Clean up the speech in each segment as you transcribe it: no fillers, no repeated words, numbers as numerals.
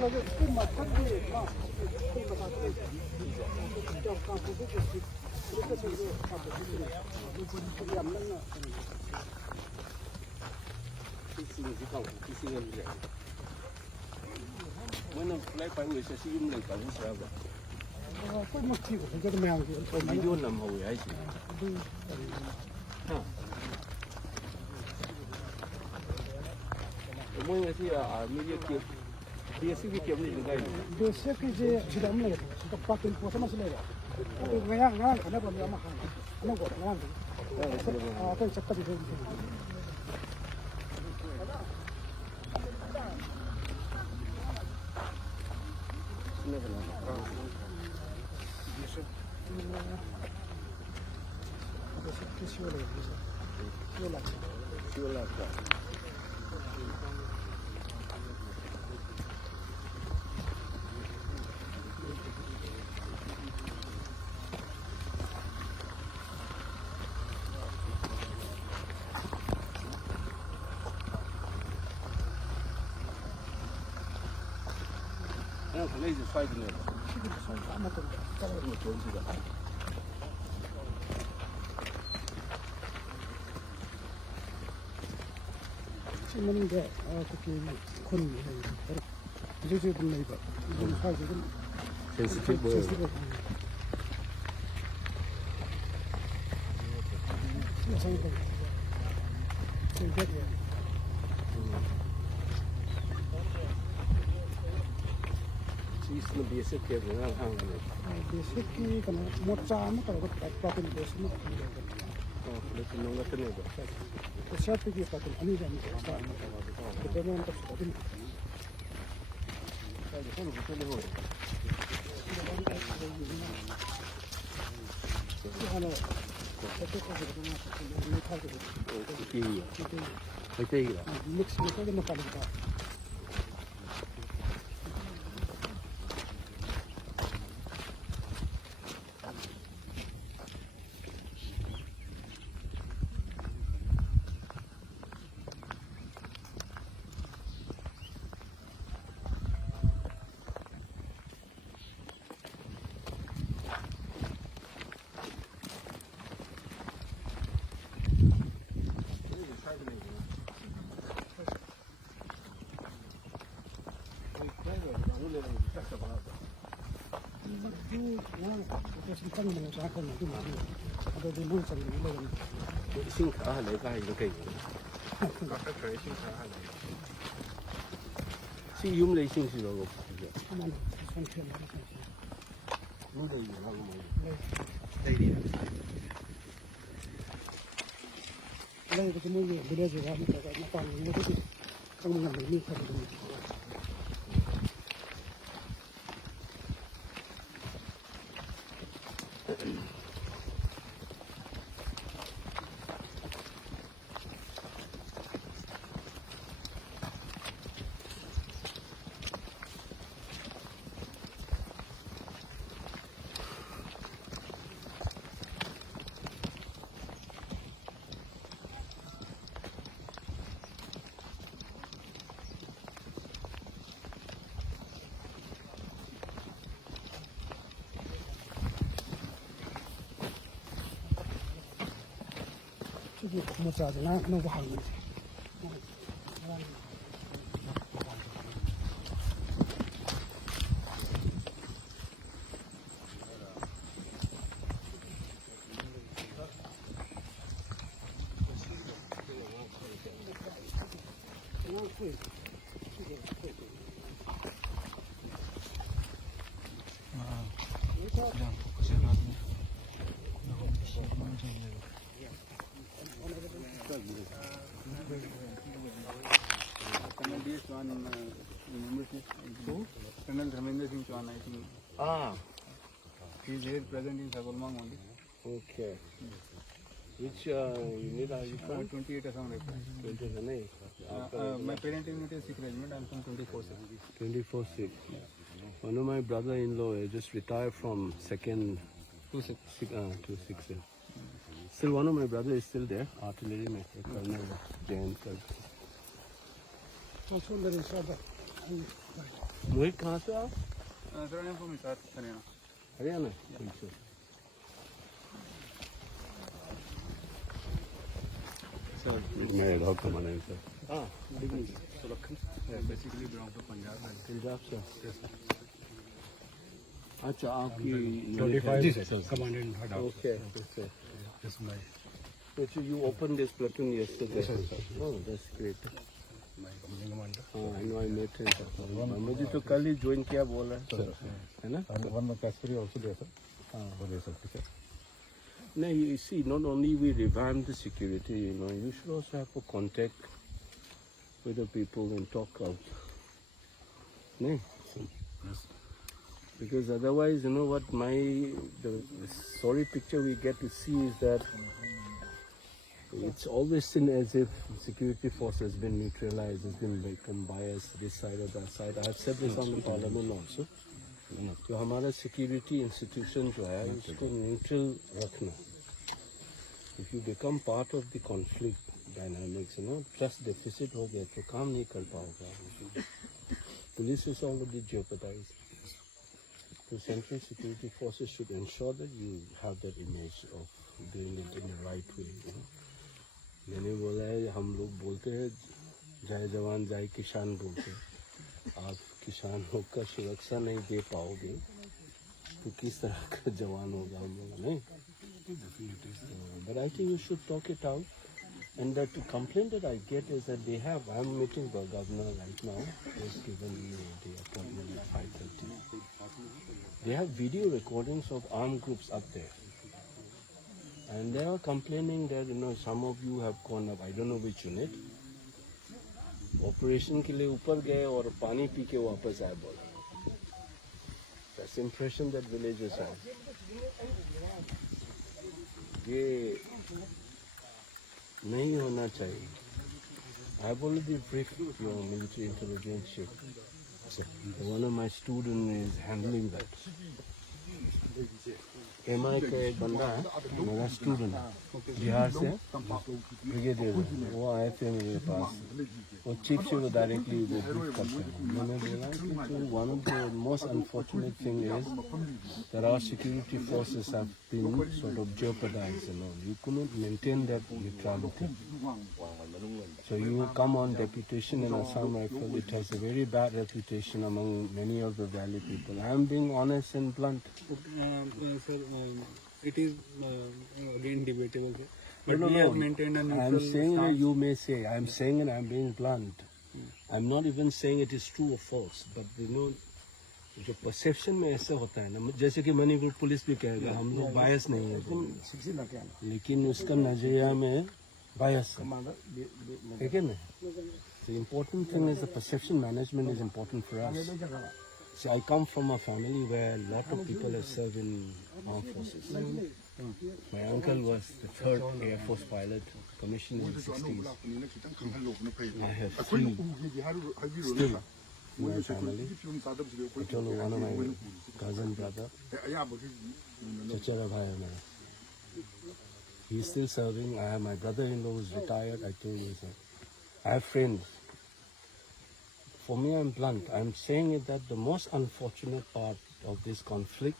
Mana fly pai người sẽ sử dụng lên cả vũ sao vậy? Có một chiếc của cái mèo thì Có video nằm hồi ấy chứ? Mỗi người thì media kia, basic kia mới được cái. basic cái gì chỉ làm này, cái phát triển của sao mà này? Cái ngang ngang cái nào cũng làm mà hàng, nó gọi ngang thì, cái chắc cái gì Nó phải lấy xoay cái này. 신문인데 특히 큰 이제 좀 네이버 이런 사실은 센시티브. 여성들 이제 Isno basic kia của hàng hàng này. basic cái một trăm nó có cái protein base nó Lekin nggak kena tu. siapa yang pakai ini dan kita memang tak suka ini Saya pun betul ni hor. kalau kita Iya. Betul ke? mix kita kena pakai Sinh khá là lấy cái nó kì. Sinh yếm lấy sinh gì rồi? Muốn đây gì đâu mà. Đây đi. đây cái môi trường bây giờ nó còn những cái không nằm như thế này 저기 뭐 자잖아 너무 하는 거지 그냥 포커스 해가지고 Colonel Dharmendra Singh Chauhan, I think. He is here present in Sakolmang only. Okay. Which unit are you from? 28 Assam Rifle. 28. My parent unit is 6th Regiment. I am from 24 6. 24/6. One of my brother-in-law just retired from 2nd 2 6. to 6. Still, one of my brother is still there. Artillery major, Colonel Jain. 좀 손들이 쏴봐 मोहित कहाँ से आप? Sir, I am from Hisar, Haryana. Haryana? अच्छा। Sir, मैं doctor मनाई sir. हाँ, good evening. basically belong to Punjab. Punjab से? अच्छा, आपकी जी sir, commandant head of Okay. Okay. So you opened this platoon yesterday? Yes, sir. Oh, that's great. My company commander हाँ, I know I met him. मुझे तो कल ही join किया बोला है ना? वन में कैसरी आल्सो देयर सर और ये सब ठीक है No, you see, not only we revamp the security, you should also have a contact with the people and talk out. No? Because otherwise, what the sorry picture we get to see is that it's always seen as if security force has been neutralized, has been become biased this side or that side. I have said this on the parliament also. तो हमारा security institution जो है उसको neutral रखना. If you become part of the conflict dynamics, trust deficit हो गया तो काम नहीं कर पाओगे. Police is already jeopardized. So central security forces should ensure that you have that image of doing it in the right way. मैंने बोला है हम लोग बोलते हैं जय जवान जय किसान बोलते हैं. आप किसानों का सुरक्षा नहीं दे पाओगे तो किस तरह का जवान होगा हम लोग नहीं. But I think you should talk it out. And the complaint that I get is that I'm meeting the governor right now. He's given me the appointment at 5:30. They have video recordings of armed groups up there. And they are complaining that, some of you have gone up, I don't know which unit. Operation के लिए ऊपर गए और पानी P के वापस आए बोला. That's the impression that villagers have. ये नहीं होना चाहिए. I've already briefed your military intelligence chief. One of my students is handling that. MI का एक बंदा है, मेरा स्टूडेंट है, बिहार से ब्रिगेडियर है, वो आए थे मेरे पास. वो चीफ से वो डायरेक्टली वो ब्रीफ करते हैं. मैंने बोला कि one of the most unfortunate thing is that our security forces have been sort of jeopardized. You couldn't maintain that neutrality. So you come on deputation in Assam Rifle. It has a very bad reputation among many of the valley people. I am being honest and blunt. Sir, it is again debatable. But No, we have maintained a I neutral am saying that stance. you may say. I am saying and I am being blunt. I'm not even saying it is true or false. But जो perception में ऐसा होता है ना, जैसे कि Manipur police भी कहेगा हम लोग बायस नहीं है, लेकिन उसका नजरिया में बायस है, ठीक है ना. The important thing is the perception management is important for us. See, I come from a family where a lot of people have served in armed forces. My uncle was the 3rd Air Force pilot, commissioned in the 60s. I have 3 still in my family. I told you one of my cousin brother, Chachara Bhai Mera. He's still serving. I have my brother-in-law who's retired. I told you, sir. I have friends. For me, I'm blunt. I'm saying it that the most unfortunate part of this conflict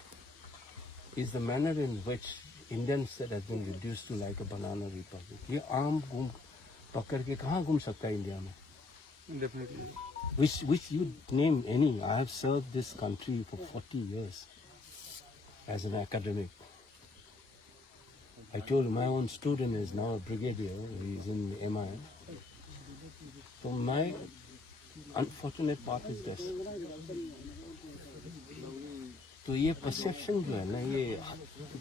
is the manner in which Indian state has been reduced to like a banana republic. ये आम घूम पकड़ के कहाँ घूम सकता है India में? Definitely. Which you name any. I have served this country for 40 years as an academic. I told you, my own student is now a brigadier. He's in MI. So my unfortunate part is this. तो ये perception जो है ना, ये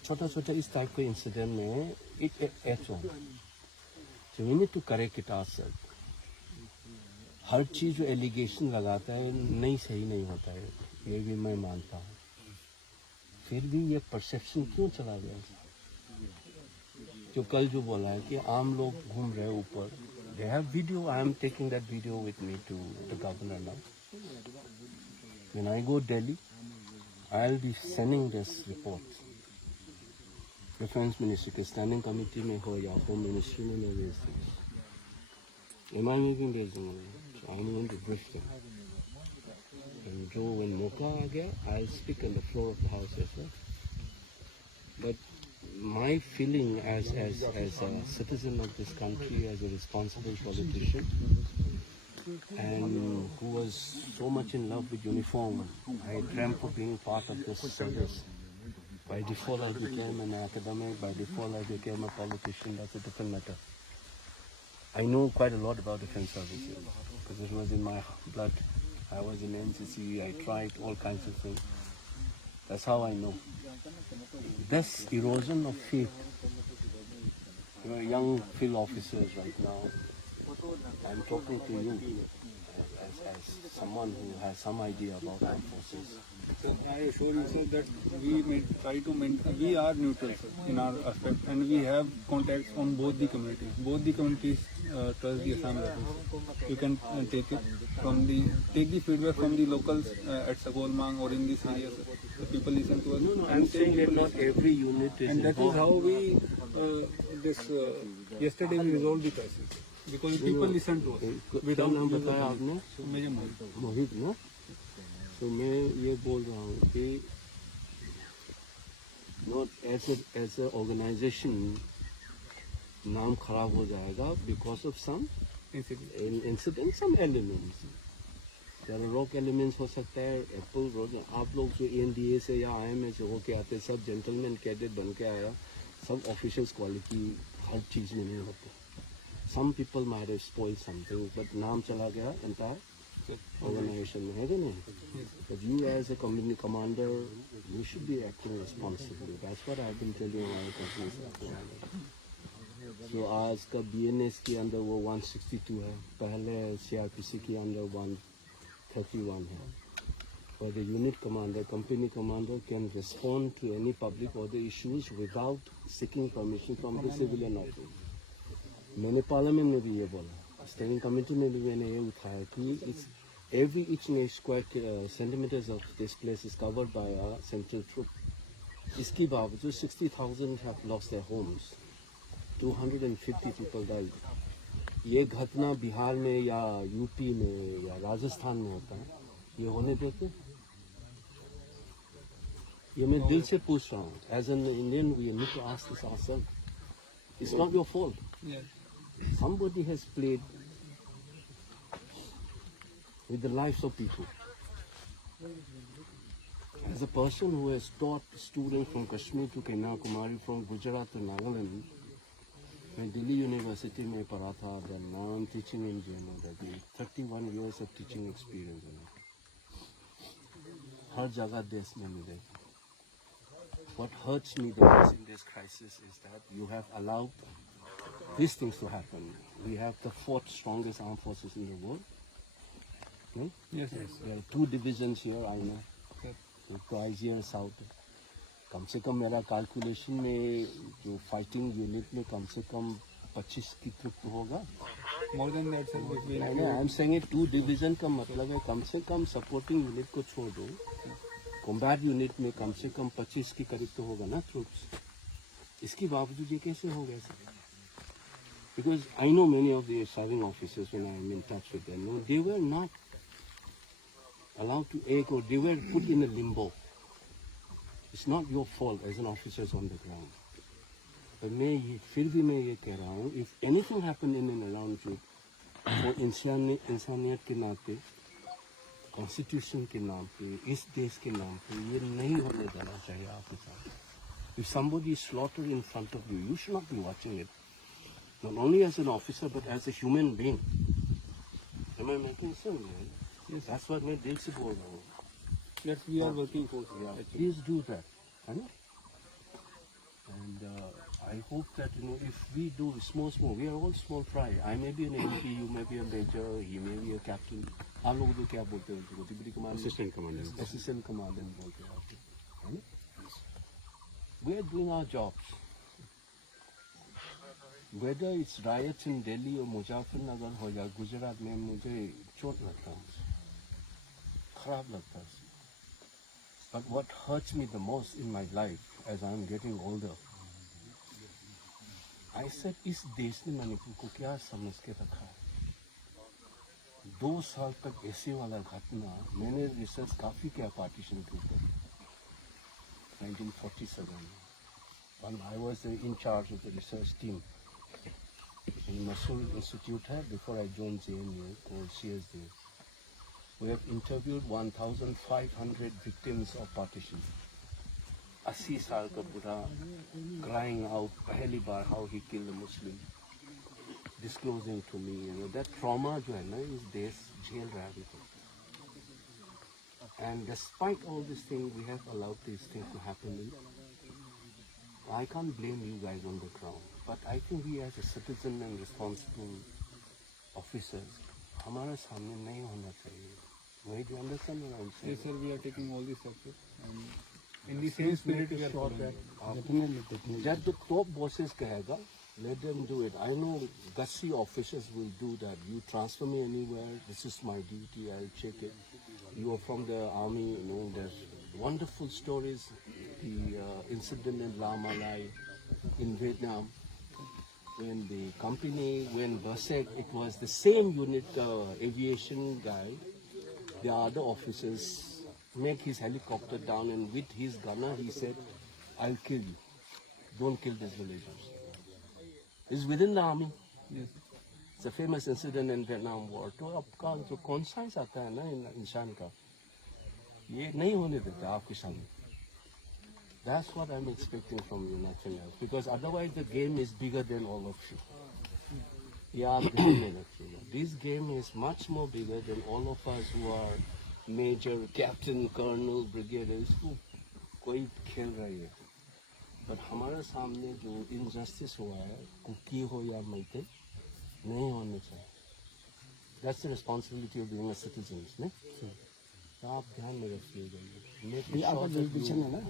छोटा-छोटा इस type के incident में it adds on. So we need to correct it ourselves. हर चीज़ जो allegation लगाता है नहीं सही नहीं होता है, ये भी मैं मानता हूँ. फिर भी ये perception क्यों चला गया? जो कल जो बोला है कि आम लोग घूम रहे ऊपर. They have video. I am taking that video with me to the governor now. When I go Delhi, I'll be sending this report. Defense Ministry के standing committee में हो या Home Ministry में मैं भेज दूँगा. MI में भी भेज दूँगा. So I'm going to brief them. And जो when मौका आ गया, I'll speak on the floor of the house as well. But my feeling as a citizen of this country, as a responsible politician, and who was so much in love with uniform, I dreamt of being part of this service. By default, I became an academic. By default, I became a politician. That's a different matter. I know quite a lot about defense services because it was in my blood. I was in NCC. I tried all kinds of things. That's how I know. This erosion of faith. You are young field officers right now. I'm talking to you as someone who has some idea about armed forces. So I assure you, sir, that we try to maintain. We are neutral, sir, in our aspect, and we have contacts on both the communities. Both the communities trust the Assam Rifles. You can take the feedback from the locals at Sagolmang or in this area, sir. The people listen to us. No, I'm saying that not every unit is And that is involved. how we yesterday we resolved the crisis because people listen to us. क्या नाम बताया आपने? Major Mohit. मोहित ना? तो मैं ये बोल रहा हूँ कि not as a organization नाम खराब हो जाएगा because of some incident, some elements. There are rock elements हो सकता है, Apple rock. आप लोग जो ANDA से या IMA से होके आते सब gentleman cadet बन के आया, सब officials quality हर चीज में नहीं होते. Some people might have spoiled something, but नाम चला गया entire organization में है कि नहीं? But you as a community commander, you should be acting responsibly. That's what I've been telling my companies. So आज का BNS के अंदर वो 162 है, पहले CRPC के अंदर 131 है. Where the unit commander, company commander can respond to any public order issues without seeking permission from the civilian officer. मैंने पार्लियामेंट में भी ये बोला, स्टैंडिंग कमेटी में भी मैंने ये उठाया कि every each and square centimeters of this place is covered by a central troop. इसके बावजूद 60,000 have lost their homes. 250 people died. ये घटना बिहार में या यूपी में या राजस्थान में होता है, ये होने देते? ये मैं दिल से पूछ रहा हूँ. As an Indian, we need to ask this ourselves. It's not your fault. Yes. Somebody has played with the lives of people. As a person who has taught students from Kashmir to Kanyakumari, from Gujarat to Nagaland, मैं Delhi university में पढ़ा था. Now I'm teaching in JNU. 31 years of teaching experience. हर जगह देश में मिलेगी. What hurts me the most in this crisis is that you have allowed these things to happen. We have the fourth strongest armed forces in the world. No? Yes, yes. There are 2 divisions here, I know. East South. कम से कम मेरा calculation में जो fighting unit में कम से कम 25 की troupe तो होगा. More than that, sir. I am saying 2 division का मतलब है कम से कम सपोर्टिंग यूनिट को छोड़ दो, कॉम्बैट यूनिट में कम से कम 25 के करीब तो होगा ना ट्रूप्स. इसके बावजूद ये कैसे हो गया sir? Because I know many of the serving officers when I am in touch with them, no, they were not allowed to ache or they were put in a limbo. It's not your fault as an officer on the ground. But फिर भी मैं ये कह रहा हूँ, if anything happened in and around you, for इंसानियत के नाते, कॉन्स्टिट्यूशन के नाम पे, इस देश के नाम पे, ये नहीं होने देना चाहिए आपके साथ. If somebody is slaughtered in front of you, you should not be watching it. Not only as an officer, but as a human being. Am I making sense? Yes. That's what मैं दिल से बोल रहा हूँ. Yes, we are working for. Yeah, please do that. Right? And I hope that if we do small, we are all small fry. I may be an MP, you may be a major, he may be a captain. आप लोग तो क्या बोलते हैं उसको? Deputy commander, assistant commander, assistant commander बोलते हैं आप. We are doing our jobs. Whether it's riots in Delhi or Muzaffarnagar हो या गुजरात में, मुझे चोट लगता है, खराब लगता है. But what hurts me the most in my life as I'm getting older, I said, इस देश ने मणिपुर को क्या समझ के रखा है? 2 साल तक ऐसे वाला घटना मैंने रिसर्च काफ़ी किया पार्टीशन के ऊपर 1947 when I was in charge of the research team in Masool Institute है before I joined JNU called CSD. We have interviewed 1,500 victims of partition. 80 साल का बूढ़ा crying out पहली बार how he killed a Muslim, disclosing to me, that trauma जो है ना इस देश झेल रहा है अभी तक. And despite all these things, we have allowed these things to happen. I can't blame you guys on the ground, but I think we as a citizen and responsible officers, हमारे सामने नहीं होना चाहिए. Do you understand what I'm saying? Yes, sir, we are taking all these steps, sir. And in the same spirit, we are following. That the top bosses कहेगा, let them do it. I know gutsy officers will do that. You transfer me anywhere, this is my duty, I'll check it. You are from the army, there's wonderful stories. The incident in Ramalai in Vietnam, when the company, when Berserk, it was the same unit aviation guy, the other officers make his helicopter down and with his gunner he said, I'll kill you. Don't kill these villagers. It's within the army. Yes. It's a famous incident in Vietnam War. तो आपका जो conscience आता है ना इंसान का, ये नहीं होने देता आपके सामने. That's what I'm expecting from you, nothing else. Because otherwise the game is bigger than all of you. Yeah, this game is much more bigger than all of us who are major, captain, colonel, brigaders. कोई खेल रही है. But हमारे सामने जो injustice हुआ है, cookie हो या मैते, नहीं होने चाहिए. That's the responsibility of being a citizen, नहीं? तो आप ध्यान में रखिएगा. ये आपका jurisdiction है ना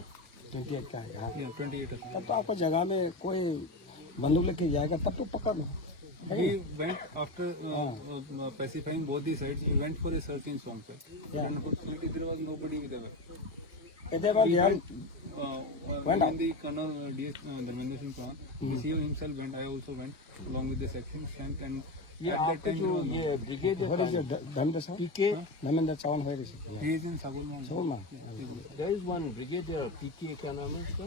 28 का है. Yeah, 28 of तब तो आपको जगह में कोई बंदूक लेके जाएगा तब तो पकड़ लो. We went after pacifying both the sides. We went for a search in swamp. Yeah. And unfortunately, there was nobody with a weapon. कहते हैं यार When the Colonel DS Dharmendra Singh Chauhan, the CEO himself went. I also went along with the section strength. And ये at that आपका time, जो ये brigade what is your Dharmendra साहब? PK, Dharmendra Chauhan हो रही है. he is in Sagulman. छोड़ना. there is one brigadier PK क्या नाम है उसका?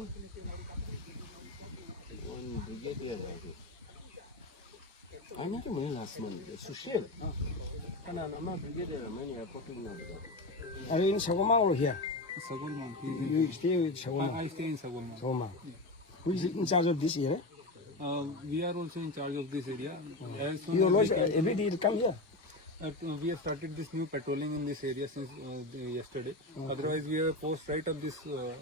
One brigadier है. I met him last month. Sushil. I'm a brigadier. मैंने airport में मिला. Are you in Sagoma or here? Sagulman. He is in. You stay with Sagoma. I stay in Sagulman. Sagoma. Who is in charge of this area? We are also in charge of this area. As soon You as always we can- every day you come here. we have started this new patrolling in this area since yesterday. Otherwise, we have a post right up this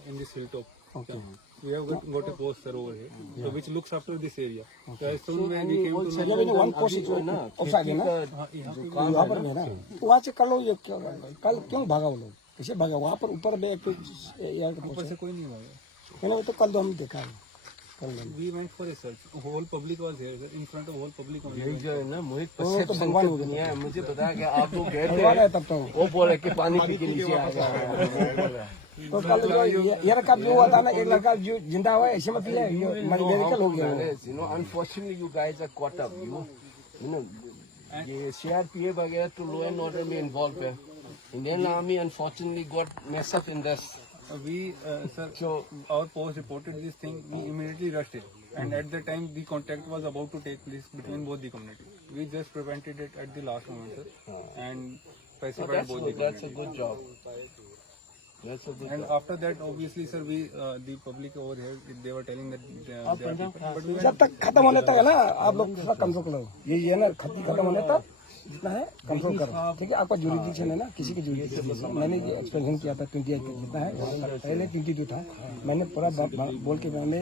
in this hilltop. Okay. We have got a post sir over here, so which looks after this area. So as soon as we came to चलिए मैंने one post जो है ना, office है ना, जो काम यहाँ है पर ना, है ना, तो वहाँ से कर लो. ये कल क्यों भागा वो लोग? कैसे भागा? वहाँ पर ऊपर में एक यार का ऊपर पोस्ट से है. कोई नहीं हुआ. मैंने वो तो कल तो हम देखा है. कल We went for a search. Whole public was here, sir. In front of whole public only. यही जो है ना मोहित तो perception भगवान की हो गया. दुनिया है. मुझे पता है कि आप लोग गए भगवान है थे, तब तो. वो बोले कि पानी पी के नीचे आ गया. तो कल जो ये रखा जो हुआ था ना, एक लड़का जो जिंदा हुआ है ऐसे मत ले, मेडिकल हो गया. You know, unfortunately, you guys are caught up. You know, ये CRPF वगैरह to law and order में involved है. Indian Army unfortunately got messed up in this. Sir, our post reported this thing. We immediately rushed it, and at the time the contact was about to take place between both the communities. We just prevented it at the last moment, sir, and So pacified both the that's a communities. good job. That's a good And job. after that, obviously, sir, we the public over here they were telling that they are people, but we जब तक खत्म होने तक है ना, आप लोग थोड़ा कंट्रोल करो. ये है ना, खत्म होने तक जितना है कंट्रोल करो. ठीक है, आपका जुरिडिक्शन है ना, किसी की जुरिडिक्शन. मैंने ये एक्सप्लेन किया था 28 का जितना है, पहले 22 था. मैंने पूरा बोल के मैंने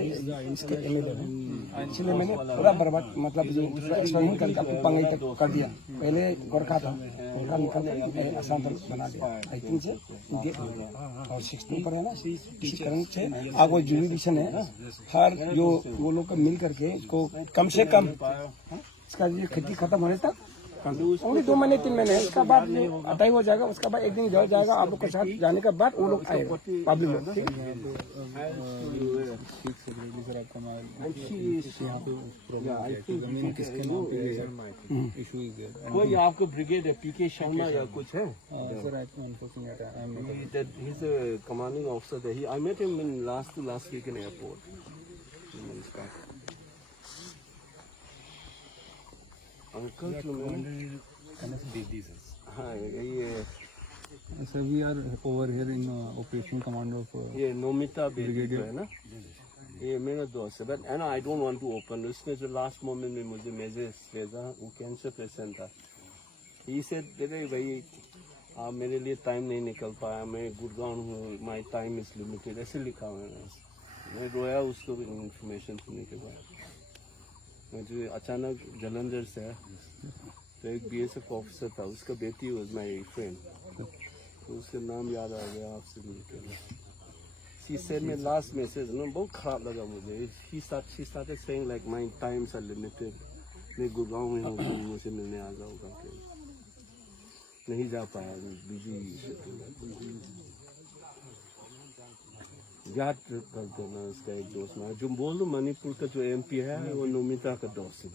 इसके एमएलए हूँ, इसलिए मैंने पूरा बर्बाद मतलब एक्सप्लेन करके आपको पंगई तक कर दिया. पहले गोरखा था, गोरखा निकल के आसान तक बना दिया. 18 से और 16 पर है ना, इसी कारण से आपको जुरिडिक्शन है. हर जो वो लोग मिल करके इसको कम से कम इसका ये खेती खत्म होने तक ओनली 2 महीने 3 महीने, उसका बाद ये अटाई हो जाएगा, उसका बाद एक दिन जल जाएगा आप लोग के साथ जाने के बाद वो लोग आएगा पब्लिक लोग, ठीक है? कोई आपको ब्रिगेड है पीके शर्मा या कुछ है? He's a commanding officer there. I met him in last week in airport. Uncle, हाँ ये Sir, we are over here in operation command of ये नोमिता बेदी है ना, ये मेरा दोस्त है, but and I don't want to open. उसने जो last moment में मुझे मैसेज भेजा, वो कैंसर पेशेंट था. He said, "देखे भाई, आप मेरे लिए टाइम नहीं निकल पाया, मैं गुड़गांव हूँ, my time is limited." ऐसे लिखा हुआ है. मैं रोया उसको इन्फॉर्मेशन सुनने के बाद. मुझे अचानक जलंधर से तो एक BSF ऑफिसर था, उसका बेटी was my friend. तो उसका नाम याद आ गया आपसे मिलकर. She sent me last message, ना बहुत खराब लगा मुझे. She started saying like my times are limited. मैं गुड़गांव में हूँ, मुझे मिलने आ जाओगा क्या? नहीं जा पाया, बिजी. याद कर देना उसका एक दोस्त में जो बोल दो मणिपुर का जो MP है वो नोमिता का दोस्त है.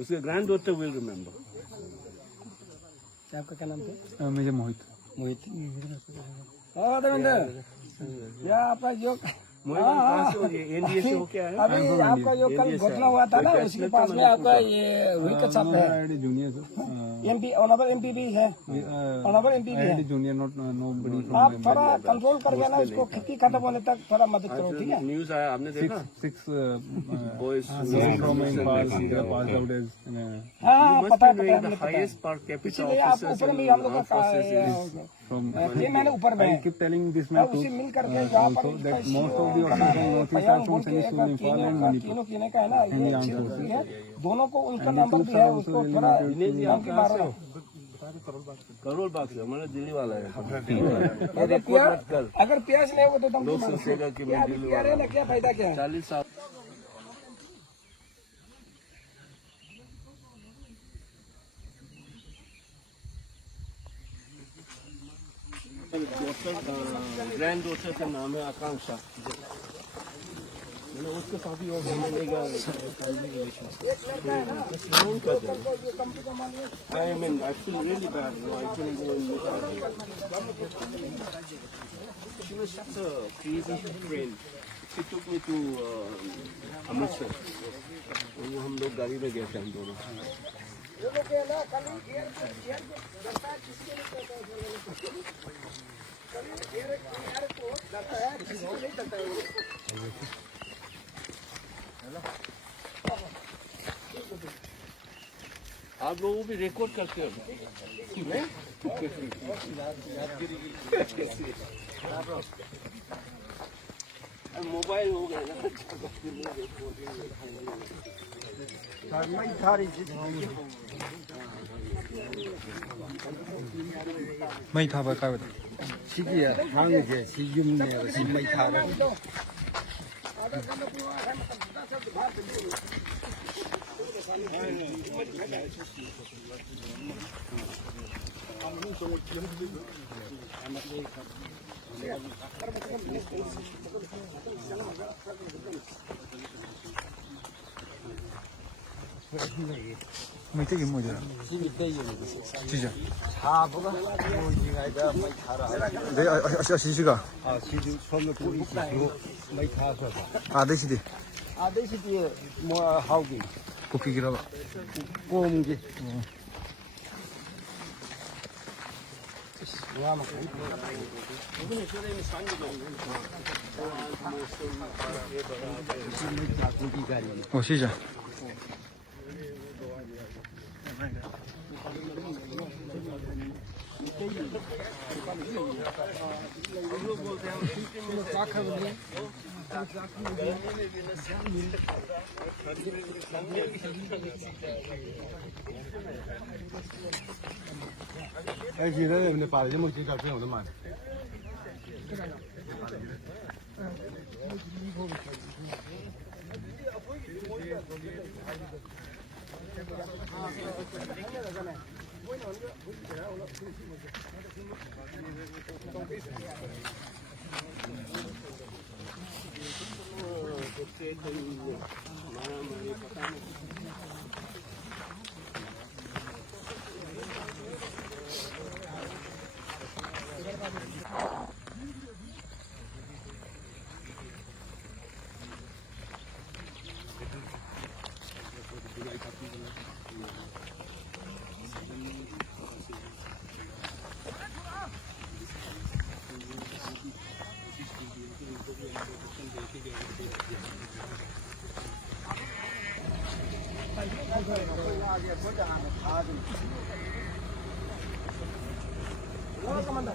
उसके ग्रैंड डॉटर विल रिमेम्बर. आपका क्या नाम था? मेजर मोहित. देवेंद्र, या आपका जो NDA से हो क्या है? अभी आपका जो कल घटना हुआ था ना, उसके पास में आपका ये वही का छाप है. जूनियर MP ऑनरेबल MP भी है, ऑनरेबल MP भी है. जूनियर नॉट नोबडी आप थोड़ा कंट्रोल करके ना इसको खेती खत्म होने तक थोड़ा मदद करो, ठीक है? न्यूज आया आपने देखा? 6 Boys from Impal passed out as हाँ पता है, the highest per capita इसीलिए आप officers ऊपर में in हम लोग armed का forces. from ये मैंने ऊपर में I keep telling this man उसी too मिल करके जहाँ पर also that most of the officers from Northeast are from Senegal and Manipur. तीनों कीने का है ना, ये अच्छी होती है. दोनों को उनका नंबर भी है, उसको थोड़ा नाम की मारो. करोल बाग से हमारा दिल्ली वाला है. अगर प्याज नहीं होगा तो तुम लोग सोचेगा कि मैं दिल्ली वाला है ना, क्या फायदा क्या है? 40 साल ग्रैंड डॉटर का नाम है आकांक्षा. मैंने उसके साथ ही और मिलेगा. I mean, I feel really bad. You know, I couldn't go and look at her. She was such a crazy friend. She took me to Amritsar. वो हम लोग गाड़ी में गए थे हम दोनों. आप लोगों भी रिकॉर्ड करते हो? मोबाइल हो गया ना. मैं था बता 시기야, 항제, 시금내, 신마이 타라. मैं तो ये मुझे 진짜 사부가 뭐지가 마이 타라. 네 아시시가 시주 처음에 보이 시주 마이 타서. 아데시디 아데시디 뭐 하우기. 복귀기라 꼬문기. 시작 애기는 빠르지 못 지가 그냥 오랜만. कमांडर